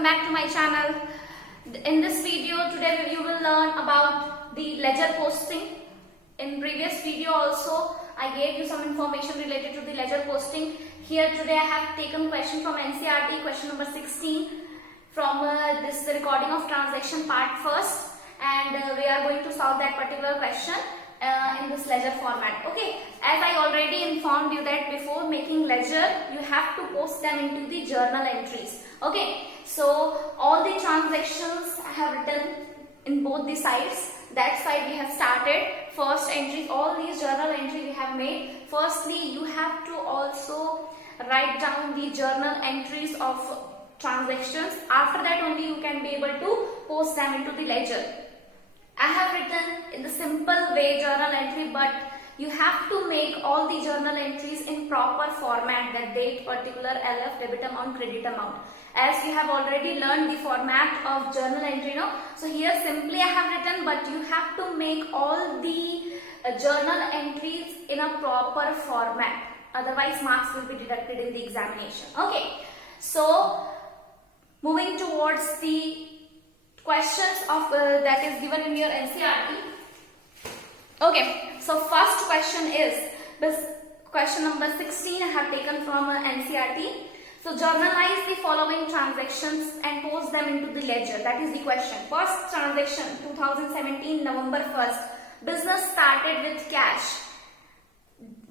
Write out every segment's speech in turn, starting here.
welcome back to my channel. In this video today you will learn about the ledger posting. In previous video also I gave you some information related to the ledger posting. Here today I have taken question from Ncert, question number 16 from this recording of transaction part first, and we are going to solve that particular question in this ledger format. Okay, as I already informed you that before making ledger you have to post them into the journal entries. Okay, so all the transactions I have written in both the sides. That side we have started. First entry, all these journal entry we have made. Firstly, you have to also write down the journal entries of transactions. After that only you can be able to post them into the ledger. I have written in the simple way journal entry, but you have to make all the journal entries in proper format, that date, particular, LF, debit amount, credit amount. As you have already learned the format of journal entry, no? So here simply I have written, but you have to make all the journal entries in a proper format. Otherwise marks will be deducted in the examination. Okay, so moving towards the questions of that is given in your Ncert. Okay, so first question is this question number 16 I have taken from Ncert. So journalize the following transactions and post them into the ledger. That is the question. First transaction 2017 November 1st. Business started with cash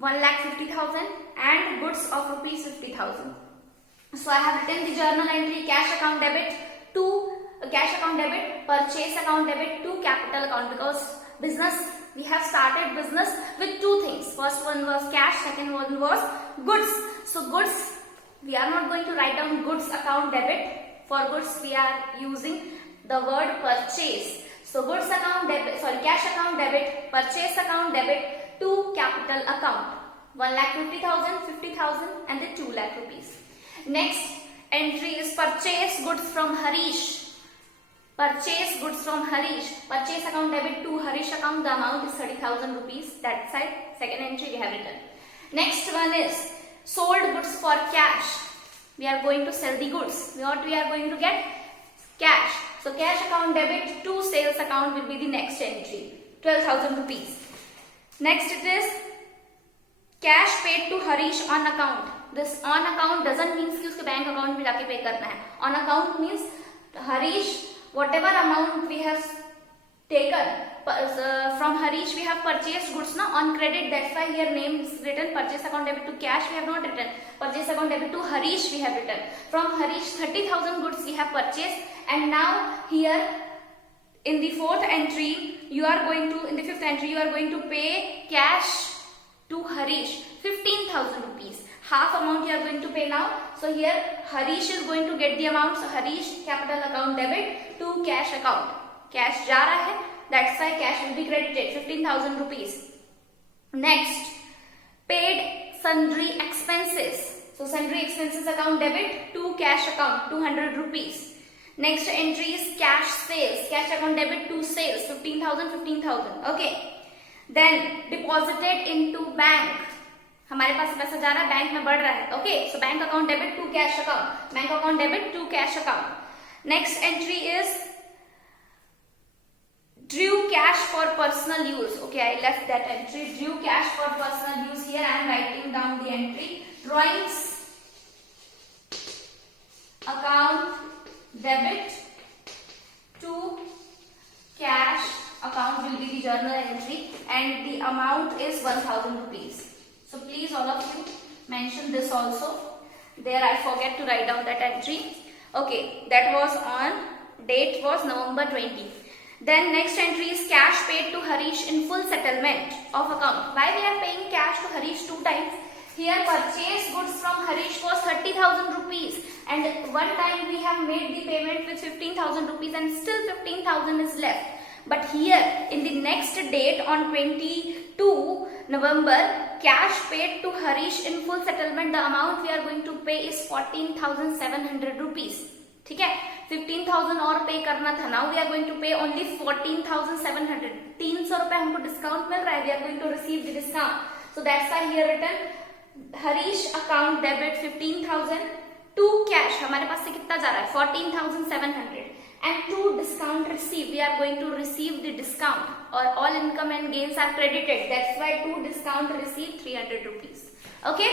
1,50,000 and goods of rupees 50,000. So I have written the journal entry cash account debit to cash account debit, purchase account debit to capital account, because business, we have started business with two things. First one was cash, second one was goods. So goods, we are not going to write down goods account debit. For goods we are using the word purchase. So goods account debit, cash account debit, purchase account debit to capital account. 1,50,000, 50,000 and the 2 lakh rupees. Next entry is purchase goods from Harish. Purchase goods from Harish. Purchase account debit to Harish account. The amount is 30,000 rupees. That side, second entry we have written. Next one is sold goods for cash. We are going to sell the goods. What we are going to get? Cash. So cash account debit to sales account will be the next entry. 12,000 rupees. Next it is cash paid to Harish on account. This on account doesn't mean कि उसके bank account में जाके पे करना है. On account means Harish, whatever amount we have taken from Harish, we have purchased goods now on credit. That's why here name is written. Purchase account debit to cash we have not written. Purchase account debit to Harish we have written. From Harish 30,000 goods we have purchased, and now here in the fourth entry you are going to, in the fifth entry you are going to pay cash to Harish 15,000 rupees. Half amount you are going to pay now. So here Harish is going to get the amount. So Harish capital account debit to cash account. Cash जा रहा है. That's why cash will be credited 15,000 rupees. Next, paid sundry expenses. So sundry expenses account debit to cash account 200 rupees. Next entry is cash sales. Cash account debit to sales 15,000, 15,000. Okay. Then deposited into bank. हमारे पास पैसा जा रहा है, bank में बढ़ रहा है. Okay, so bank account debit to cash account. Bank account debit to cash account. Next entry is drew cash for personal use. Okay, I left that entry. Drew cash for personal use. Here I am writing down the entry. Drawings account debit to cash account will be the journal entry, and the amount is 1,000 rupees. So please all of you mention this also. There I forget to write down that entry. Okay, that was on, date was November 20. Then next entry is cash paid to Harish in full settlement of account. Why we are paying cash to Harish two times? Here purchase goods from Harish was 30,000 rupees, and one time we have made the payment with 15,000 rupees and still 15,000 is left. But here in the next date on 22 November, cash paid to Harish in full settlement, the amount we are going to pay is 14,700 rupees. ठीक है, 15,000 और पे करना था. Now we are going to pay only 14,700. 300 रुपए हमको discount मिल रहा है. We are going to receive the discount. So that's why here written Harish account debit 15,000 to cash हमारे पास से कितना जा रहा है 14,700 and to discount receive we are going to receive the discount or all income and gains are credited, that's why to discount receive 300 rupees. Okay,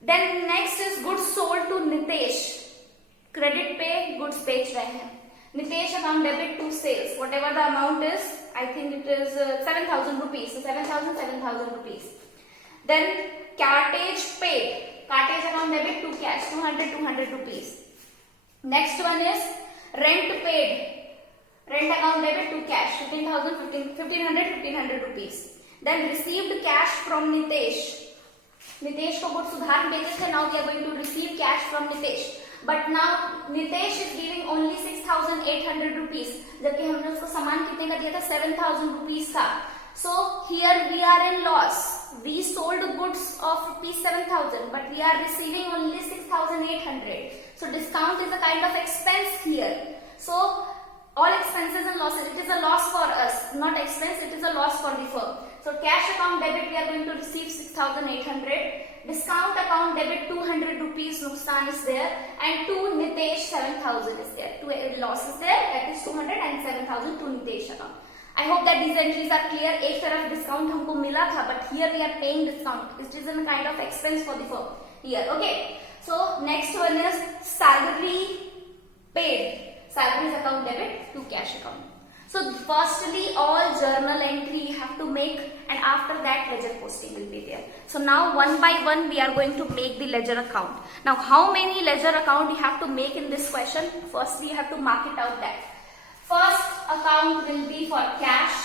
then next is goods sold to Nitesh, credit पे goods बेच रहे हैं. Nitesh account debit to sales, whatever the amount is, I think it is 7,000 rupees, so 7,000 rupees. Then cartage paid, cartage account debit to cash 200 rupees. Next one is rent paid, rent account debit to cash 1,500 rupees. Then received cash from Nitesh, Nitesh को goods उधार बेचे थे, now we are going to receive cash from Nitesh, but now Nitesh is giving only 6,800 rupees, जबकि हमने उसको सामान कितने का दिया था 7,000 rupees का. So here we are in loss, we sold goods of rupees 7,000 but we are receiving only 6,800, so discount is a kind of expense here. So all expenses and losses, it is a loss for us, not expense, it is a loss for the firm. So cash account debit we are going to receive 6,800, discount account debit 200 rupees nuksan is there, and to Nitesh 7,000 is there, two loss is there, that is 200 and 7,000 to Nitesh account. I hope that these entries are clear. एक तरफ discount हमको मिला था, but here we are paying discount. It is a kind of expense for the firm here. Okay. So next one is salary paid. Salaries account debit to cash account. So firstly, all journal entry you have to make, and after that ledger posting will be there. So now one by one we are going to make the ledger account. Now how many ledger account you have to make in this question? Firstly, you have to mark it out that. First account will be for cash,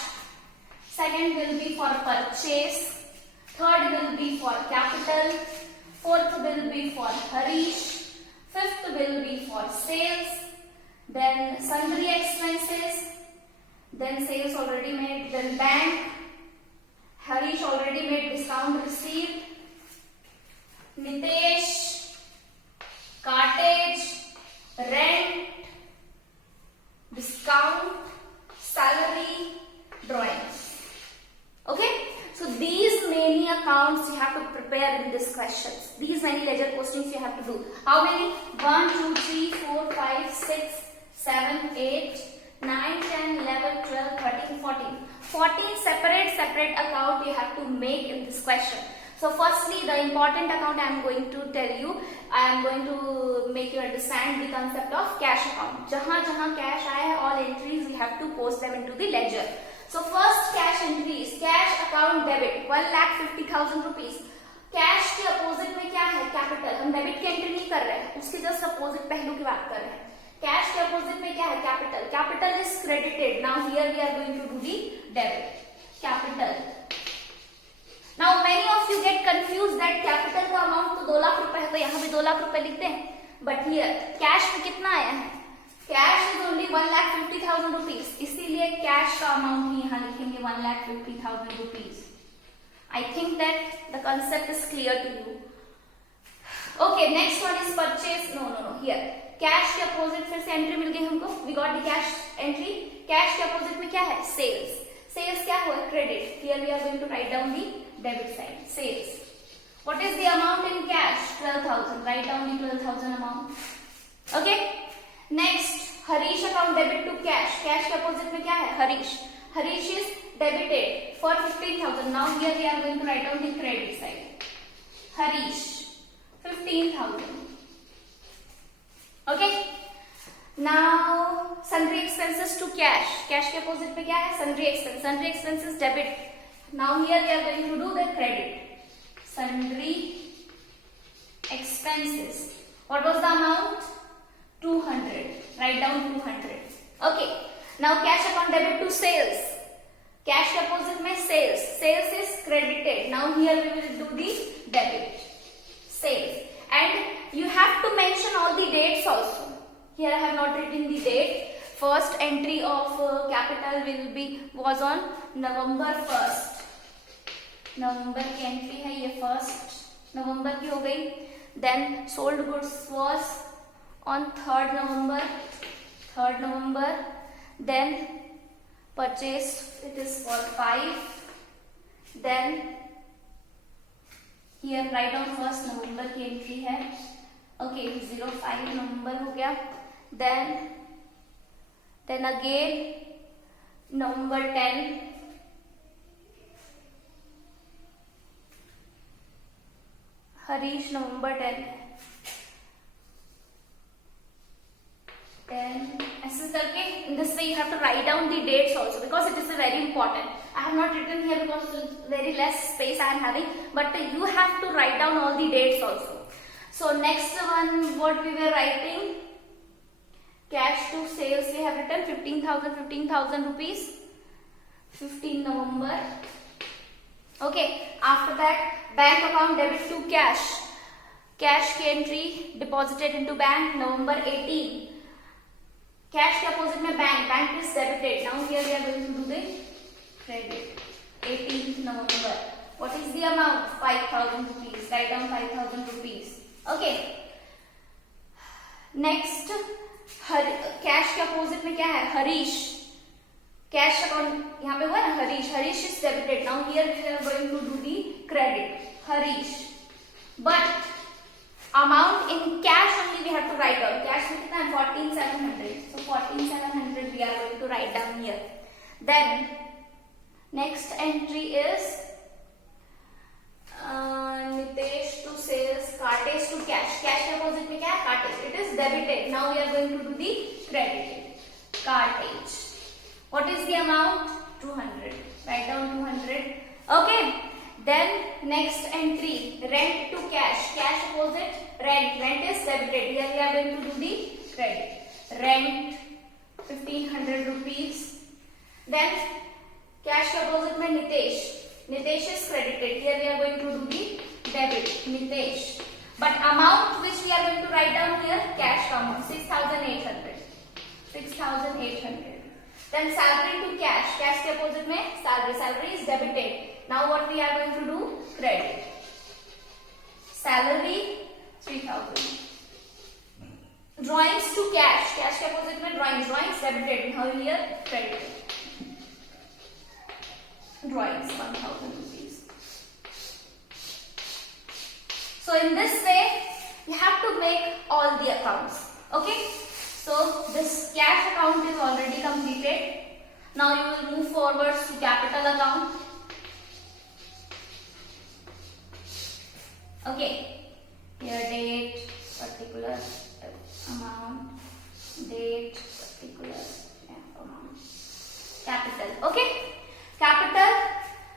second will be for purchase, third will be for capital, fourth will be for Harish, fifth will be for sales, then sundry expenses, then sales already made, then bank, Harish already made discount received, Nitesh, cartage, rent, discount, salary, drawings. Okay, so these many accounts you have to prepare in this questions. These many ledger postings you have to do. How many? 1, 2, 3, 4, 5, 6, 7, 8, 9, 10, 11, 12, 13, 14. 14 separate account you have to make in this question. So firstly, the important account I am going to tell you, I am going to make you understand the concept of cash account. जहाँ cash आया है, all entries we have to post them into the ledger. So first cash entries, cash account debit 1,50,000 rupees. Cash के opposite में क्या है? Capital. हम debit की entry नहीं कर रहे हैं, उसके जस्ट अपोजिट पहलू की बात कर रहे हैं. कैश के अपोजिट में क्या है? Capital. Capital is credited. Now here we are going to do the debit. Capital. Now many of you get confused that capital का अमाउंट तो 2 लाख रुपए है, तो यहाँ भी 2 लाख रुपए लिखते हैं, but here कैश में कितना आया है? कैश इज ओनली 1,50,000 rupees, इसीलिए कैश का अमाउंट ही यहाँ लिखेंगे 1,50,000 rupees. I think that the concept is clear to you. Okay, next one is purchase. No. Here cash के अपोजिट फिर से एंट्री मिल गई हमको. We got the cash entry. Cash के अपोजिट में क्या है? सेल्स. सेल्स क्या हुआ? Credit. Here we are going to write down the debit side. Sales. What is the amount in cash? 12,000. Write down the 12,000 amount. Okay. Next, Harish account debit to cash. Cash के opposite में क्या है? Harish. Harish is debited for 15,000. Now here we are going to write down the credit side. Harish 15,000. Okay. Now sundry expenses to cash. Cash के opposite में क्या है? Sundry expense. Sundry expenses debit. Now here we are going to do the credit. Sundry expenses. What was the amount? 200. Write down 200. Okay. Now cash account debit to sales. Cash के opposite में sales. Sales is credited. Now here we will do the debit. Sales. And you have to mention all the dates also. Here I have not written the date. First entry of capital was on November 1st. नवंबर की entry है ये, first नवंबर की हो गई. Then sold goods was on 3rd November. Then purchase it is for 5. Then here write on 1st November की entry है. Okay, 05 नवंबर हो गया. Then again November 10. Harish November 10. Then ऐसे करके in this way you have to write down the dates also because it is very important. I have not written here because very less space I am having, but you have to write down all the dates also. So next one, what we were writing, cash to sales we have written 15,000 rupees, 15 November. Okay, after that bank account debit to cash की entry deposited into bank November 18. Cash deposit में bank is debited. Now here we are going to do the credit. 18th November. What is the amount? 5,000 rupees. Write down 5,000 rupees. Okay. Next, cash deposit में क्या है? Harish. Cash account यहाँ पे हुआ ना Harish. Harish is debited. Now here we are going to do the credit. Harish. But amount in cash only we have to write down. Cash में कितना है? 14,700. So 14,700 we are going to write down here. Then next entry is Nitesh to sales, Kartesh to cash. Cash deposit में क्या है? Kartesh. It is debited. Now we are going to do the credit. Kartesh. What is the amount? 200. Write down 200. Okay. Then next entry, rent to cash. Cash deposit, rent. Rent is debited. Here we are going to do the credit. Rent 1,500 rupees. Then cash deposit में Nitesh. Nitesh is credited. Here we are going to do the debit. Nitesh. But amount which we are going to write down here, cash amount 6,800. 6,800. Then salary to cash. Cash deposit में salary. Salary is debited. Now what we are going to do? Credit. Salary 3,000. Drawings to cash. Cash deposit में drawings. Drawings debited. Now here credited. Drawings 1,000 rupees. So in this way you have to make all the accounts. Okay. So this cash account is already completed. Now you will move forwards to capital account. Okay, here date, particular amount, date, particular amount, capital. Okay, capital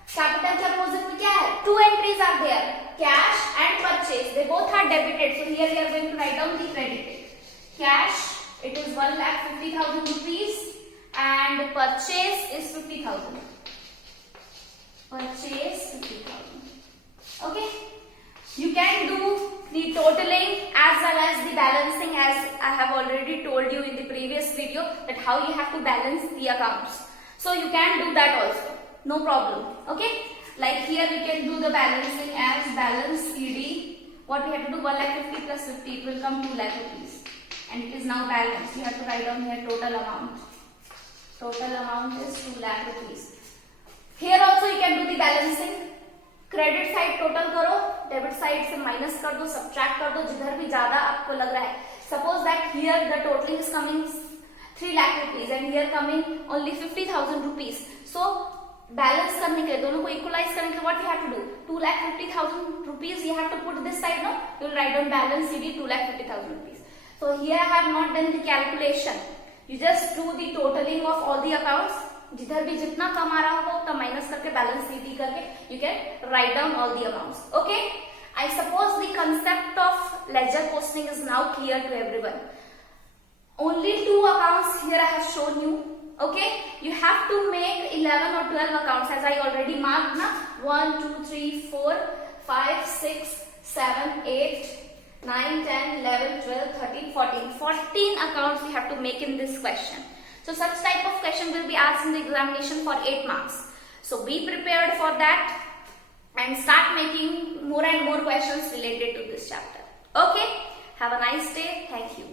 deposit में क्या है? Two entries are there, cash and purchase. They both are debited. So here we are going to write down the credited. Cash, it is 1,50,000 rupees, and purchase is 50,000. Purchase 50,000. Okay. You can do the totaling as well as the balancing, as I have already told you in the previous video that how you have to balance the accounts. So you can do that also, no problem. Okay, like here we can do the balancing as balance CD. What we have to do? 1,50,000 plus 50, it will come 2,00,000 rupees, and it is now balanced. You have to write down here total amount. Total amount is 2,00,000 rupees. Here also you can do the balancing. Credit side total करो, debit side से minus कर दो, subtract कर दो जिधर भी ज्यादा आपको लग रहा है. Suppose that here the totalling is coming 3,00,000 rupees and here coming only 50,000 rupees. So balance करने के लिए, दोनों को इक्वलाइज करने के लिए what you have to do? 2,50,000 rupees you have to put this side. No, you will write down balance CD 2,50,000 rupees. So here I have not done the calculation. You just do the totaling of all the accounts. जिधर भी जितना कम आ रहा होगा उतना minus करके balance CD करके you can write down all the amounts. Okay, I suppose the concept of ledger posting is now clear to everyone. Only 2 accounts here I have shown you. Okay, you have to make 11 or 12 accounts as I already marked na. 1 2 3 4 5 6 7 8 9 10 11 12 13 14 accounts you have to make in this question. So such type of question will be asked in the examination for 8 marks. So be prepared for that and start making more and more questions related to this chapter. Okay, have a nice day. Thank you.